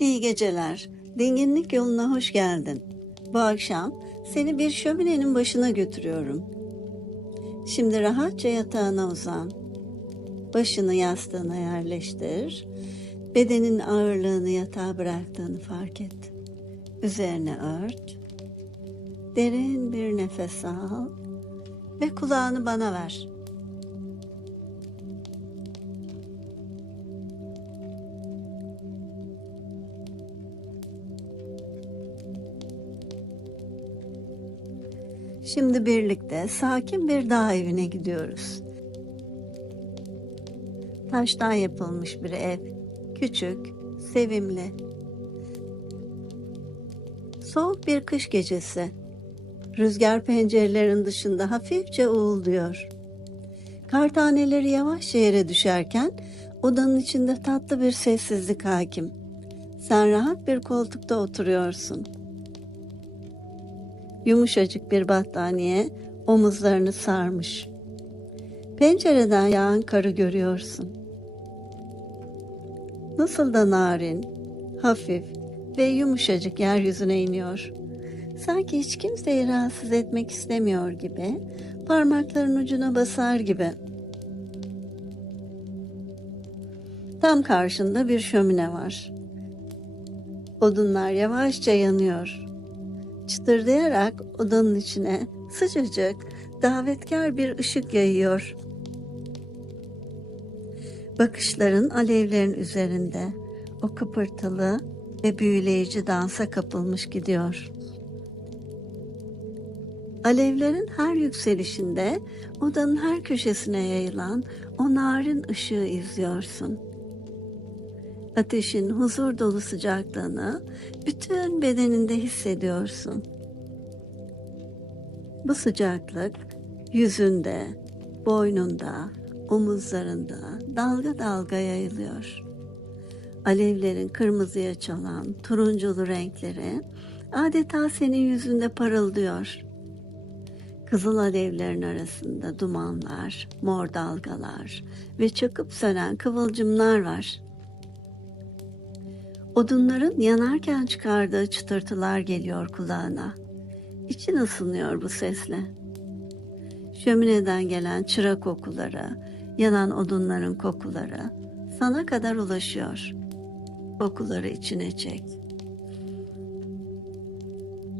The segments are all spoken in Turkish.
İyi geceler. Dinginlik yoluna hoş geldin. Bu akşam seni bir şöminenin başına götürüyorum. Şimdi rahatça yatağına uzan. Başını yastığına yerleştir. Bedenin ağırlığını yatağa bıraktığını fark et. Üzerine ört. Derin bir nefes al ve kulağını bana ver. Şimdi birlikte sakin bir dağ evine gidiyoruz. Taştan yapılmış bir ev. Küçük, sevimli. Soğuk bir kış gecesi. Rüzgar pencerelerin dışında hafifçe uğulduyor. Kar taneleri yavaşça yere düşerken odanın içinde tatlı bir sessizlik hakim. Sen rahat bir koltukta oturuyorsun. Yumuşacık bir battaniye omuzlarını sarmış. Pencereden yağan karı görüyorsun. Nasıl da narin, hafif ve yumuşacık yeryüzüne iniyor. Sanki hiç kimseyi rahatsız etmek istemiyor gibi, parmakların ucuna basar gibi. Tam karşında bir şömine var. Odunlar yavaşça yanıyor. Çıtırdayarak odanın içine sıcacık, davetkar bir ışık yayıyor. Bakışların alevlerin üzerinde o kıpırtılı ve büyüleyici dansa kapılmış gidiyor. Alevlerin her yükselişinde odanın her köşesine yayılan o narin ışığı izliyorsun. Ateşin huzur dolu sıcaklığını bütün bedeninde hissediyorsun. Bu sıcaklık yüzünde, boynunda, omuzlarında dalga dalga yayılıyor. Alevlerin kırmızıya çalan turunculu renkleri adeta senin yüzünde parıldıyor. Kızıl alevlerin arasında dumanlar, mor dalgalar ve çakıp sönen kıvılcımlar var. Odunların yanarken çıkardığı çıtırtılar geliyor kulağına. İçin ısınıyor bu sesle. Şömineden gelen çıra kokuları, yanan odunların kokuları sana kadar ulaşıyor. Kokuları içine çek.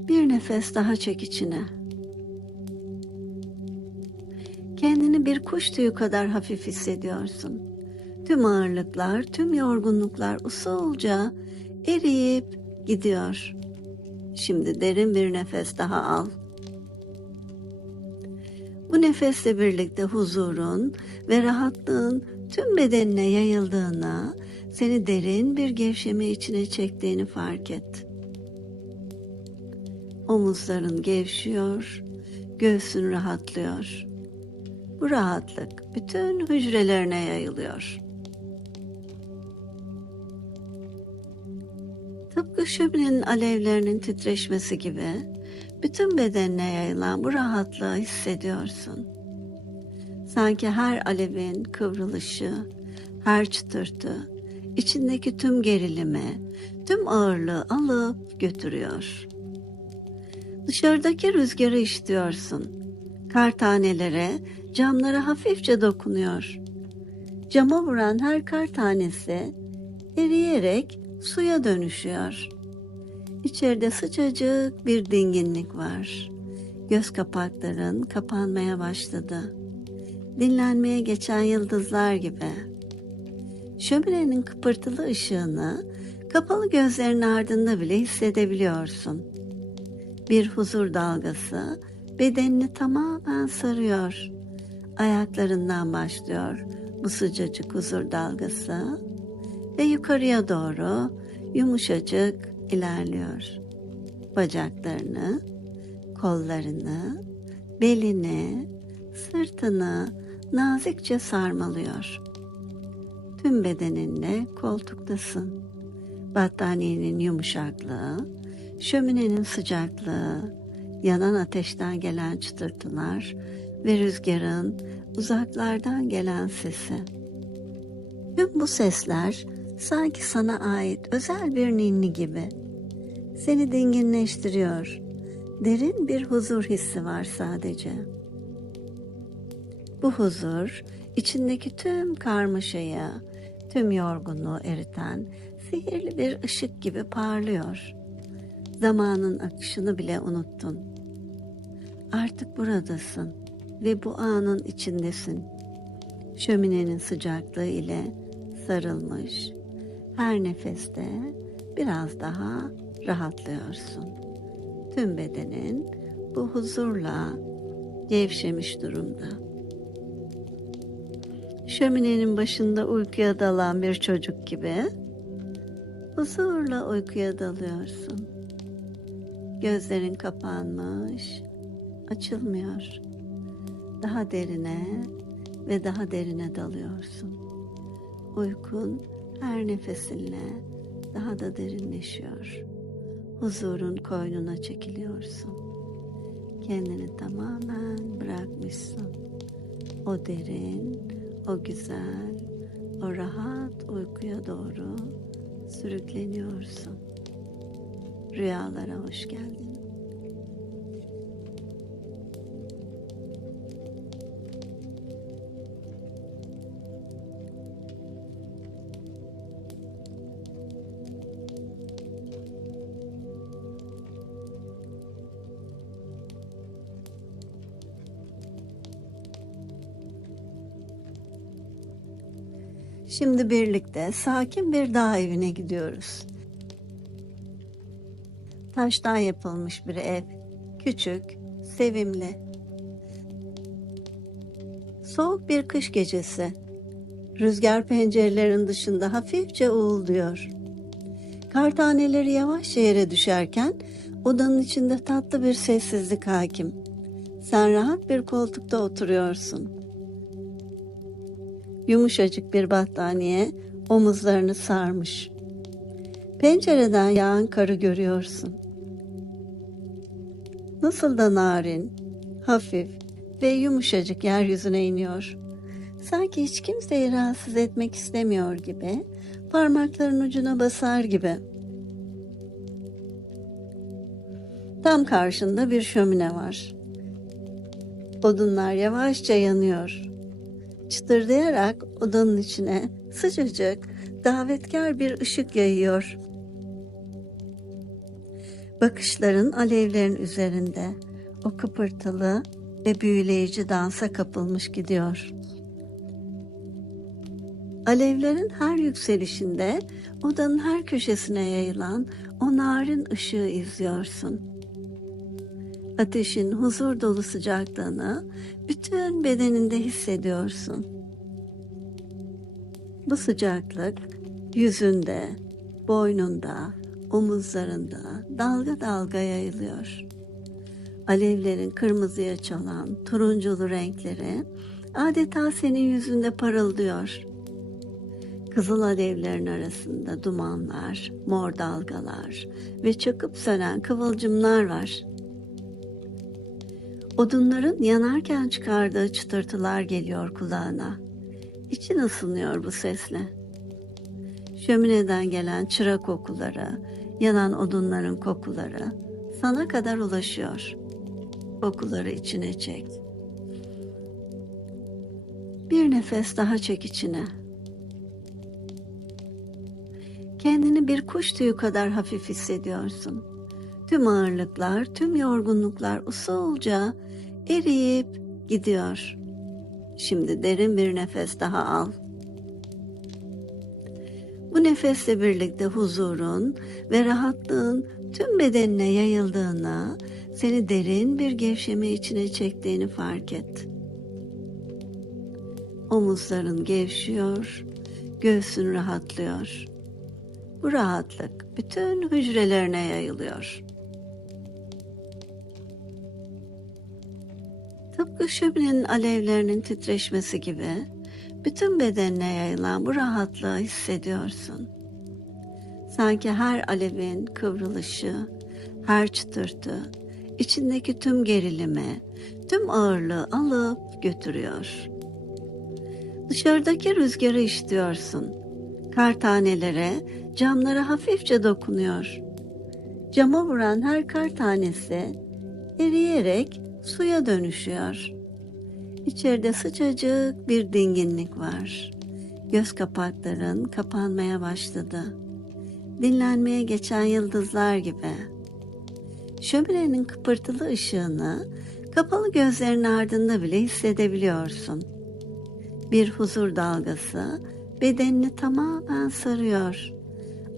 Bir nefes daha çek içine. Kendini bir kuş tüyü kadar hafif hissediyorsun. Tüm ağırlıklar, tüm yorgunluklar usulca eriyip gidiyor. Şimdi derin bir nefes daha al. Bu nefesle birlikte huzurun ve rahatlığın tüm bedenine yayıldığını, seni derin bir gevşeme içine çektiğini fark et. Omuzların gevşiyor, göğsün rahatlıyor. Bu rahatlık bütün hücrelerine yayılıyor. Tıpkı şöminenin alevlerinin titreşmesi gibi bütün bedenine yayılan bu rahatlığı hissediyorsun. Sanki her alevin kıvrılışı, her çıtırtı, içindeki tüm gerilimi, tüm ağırlığı alıp götürüyor. Dışarıdaki rüzgarı işitiyorsun. Kar tanelere, camlara hafifçe dokunuyor. Cama vuran her kar tanesi eriyerek suya dönüşüyor. İçeride sıcacık bir dinginlik var. Göz kapakların kapanmaya başladı. Dinlenmeye geçen yıldızlar gibi. Şöminenin kıpırtılı ışığını kapalı gözlerin ardında bile hissedebiliyorsun. Bir huzur dalgası bedenini tamamen sarıyor. Ayaklarından başlıyor bu sıcacık huzur dalgası ve yukarıya doğru yumuşacık ilerliyor. Bacaklarını, kollarını, belini, sırtını nazikçe sarmalıyor. Tüm bedeninle koltuktasın. Battaniyenin yumuşaklığı, şöminenin sıcaklığı, yanan ateşten gelen çıtırtılar ve rüzgarın uzaklardan gelen sesi. Tüm bu sesler Sanki sana ait özel bir ninni gibi. Seni dinginleştiriyor. Derin bir huzur hissi var sadece. Bu huzur, içindeki tüm karmaşayı, tüm yorgunluğu eriten sihirli bir ışık gibi parlıyor. Zamanın akışını bile unuttun. Artık buradasın ve bu anın içindesin. Şöminenin sıcaklığı ile sarılmış, her nefeste biraz daha rahatlıyorsun. Tüm bedenin bu huzurla gevşemiş durumda. Şöminenin başında uykuya dalan bir çocuk gibi huzurla uykuya dalıyorsun. Gözlerin kapanmış, açılmıyor. Daha derine ve daha derine dalıyorsun. Uykun her nefesinle daha da derinleşiyor. Huzurun koynuna çekiliyorsun. Kendini tamamen bırakmışsın. O derin, o güzel, o rahat uykuya doğru sürükleniyorsun. Rüyalara hoş geldin. Şimdi birlikte sakin bir dağ evine gidiyoruz. Taştan yapılmış bir ev. Küçük, sevimli. Soğuk bir kış gecesi. Rüzgar pencerelerin dışında hafifçe uğulduyor. Kar taneleri yavaşça yere düşerken odanın içinde tatlı bir sessizlik hakim. Sen rahat bir koltukta oturuyorsun. Yumuşacık bir battaniye omuzlarını sarmış. Pencereden yağan karı görüyorsun. Nasıl da narin, hafif ve yumuşacık yeryüzüne iniyor. Sanki hiç kimseyi rahatsız etmek istemiyor gibi, parmakların ucuna basar gibi. Tam karşında bir şömine var. Odunlar yavaşça yanıyor. Çıtırdayarak odanın içine sıcacık, davetkar bir ışık yayıyor. Bakışların alevlerin üzerinde o kıpırtılı ve büyüleyici dansa kapılmış gidiyor. Alevlerin her yükselişinde odanın her köşesine yayılan o narin ışığı izliyorsun. Ateşin huzur dolu sıcaklığını bütün bedeninde hissediyorsun. Bu sıcaklık yüzünde, boynunda, omuzlarında dalga dalga yayılıyor. Alevlerin kırmızıya çalan turunculu renkleri adeta senin yüzünde parıldıyor. Kızıl alevlerin arasında dumanlar, mor dalgalar ve çakıp sönen kıvılcımlar var. Odunların yanarken çıkardığı çıtırtılar geliyor kulağına. İçin ısınıyor bu sesle. Şömineden gelen çıra kokuları, yanan odunların kokuları sana kadar ulaşıyor. Kokuları içine çek. Bir nefes daha çek içine. Kendini bir kuş tüyü kadar hafif hissediyorsun. Tüm ağırlıklar, tüm yorgunluklar usulca eriyip gidiyor. Şimdi derin bir nefes daha al. Bu nefesle birlikte huzurun ve rahatlığın tüm bedenine yayıldığını, seni derin bir gevşeme içine çektiğini fark et. Omuzların gevşiyor, göğsün rahatlıyor. Bu rahatlık bütün hücrelerine yayılıyor. Tıpkı şöminenin alevlerinin titreşmesi gibi bütün bedenine yayılan bu rahatlığı hissediyorsun. Sanki her alevin kıvrılışı, her çıtırtı, içindeki tüm gerilimi, tüm ağırlığı alıp götürüyor. Dışarıdaki rüzgarı işitiyorsun. Kar tanelere, camlara hafifçe dokunuyor. Cama vuran her kar tanesi eriyerek suya dönüşüyor. İçeride sıcacık bir dinginlik var. Göz kapakların kapanmaya başladı. Dinlenmeye geçen yıldızlar gibi. Şöminenin kıpırtılı ışığını kapalı gözlerin ardında bile hissedebiliyorsun. Bir huzur dalgası bedenini tamamen sarıyor.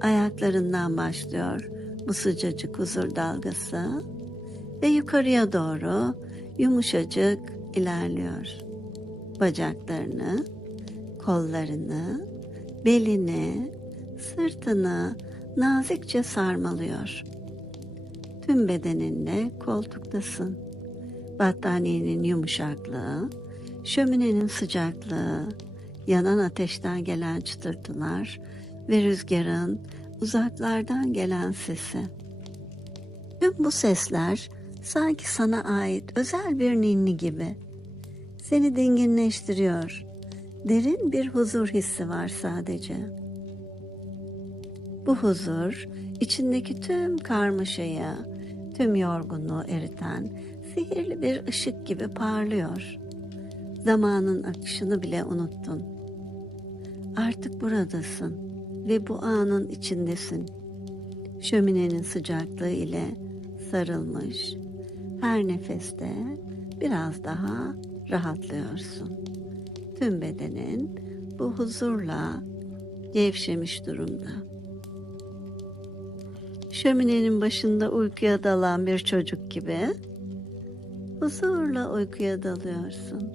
Ayaklarından başlıyor bu sıcacık huzur dalgası ve yukarıya doğru yumuşacık ilerliyor. Bacaklarını, kollarını, belini, sırtını nazikçe sarmalıyor. Tüm bedeninle koltuktasın. Battaniyenin yumuşaklığı, şöminenin sıcaklığı, yanan ateşten gelen çıtırtılar ve rüzgarın uzaklardan gelen sesi. Tüm bu sesler sanki sana ait özel bir ninni gibi. Seni dinginleştiriyor. Derin bir huzur hissi var sadece. Bu huzur, içindeki tüm karmaşayı, tüm yorgunluğu eriten sihirli bir ışık gibi parlıyor. Zamanın akışını bile unuttun. Artık buradasın ve bu anın içindesin. Şöminenin sıcaklığı ile sarılmış, her nefeste biraz daha rahatlıyorsun. Tüm bedenin bu huzurla gevşemiş durumda. Şöminenin başında uykuya dalan bir çocuk gibi huzurla uykuya dalıyorsun.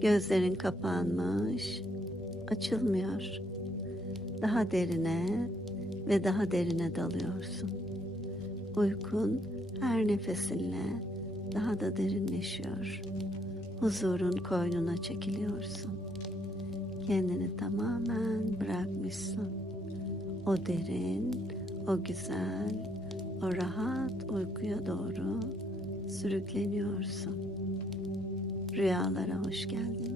Gözlerin kapanmış, açılmıyor. Daha derine ve daha derine dalıyorsun. Uykun her nefesinle daha da derinleşiyor. Huzurun koynuna çekiliyorsun. Kendini tamamen bırakmışsın. O derin, o güzel, o rahat uykuya doğru sürükleniyorsun. Rüyalara hoş geldin.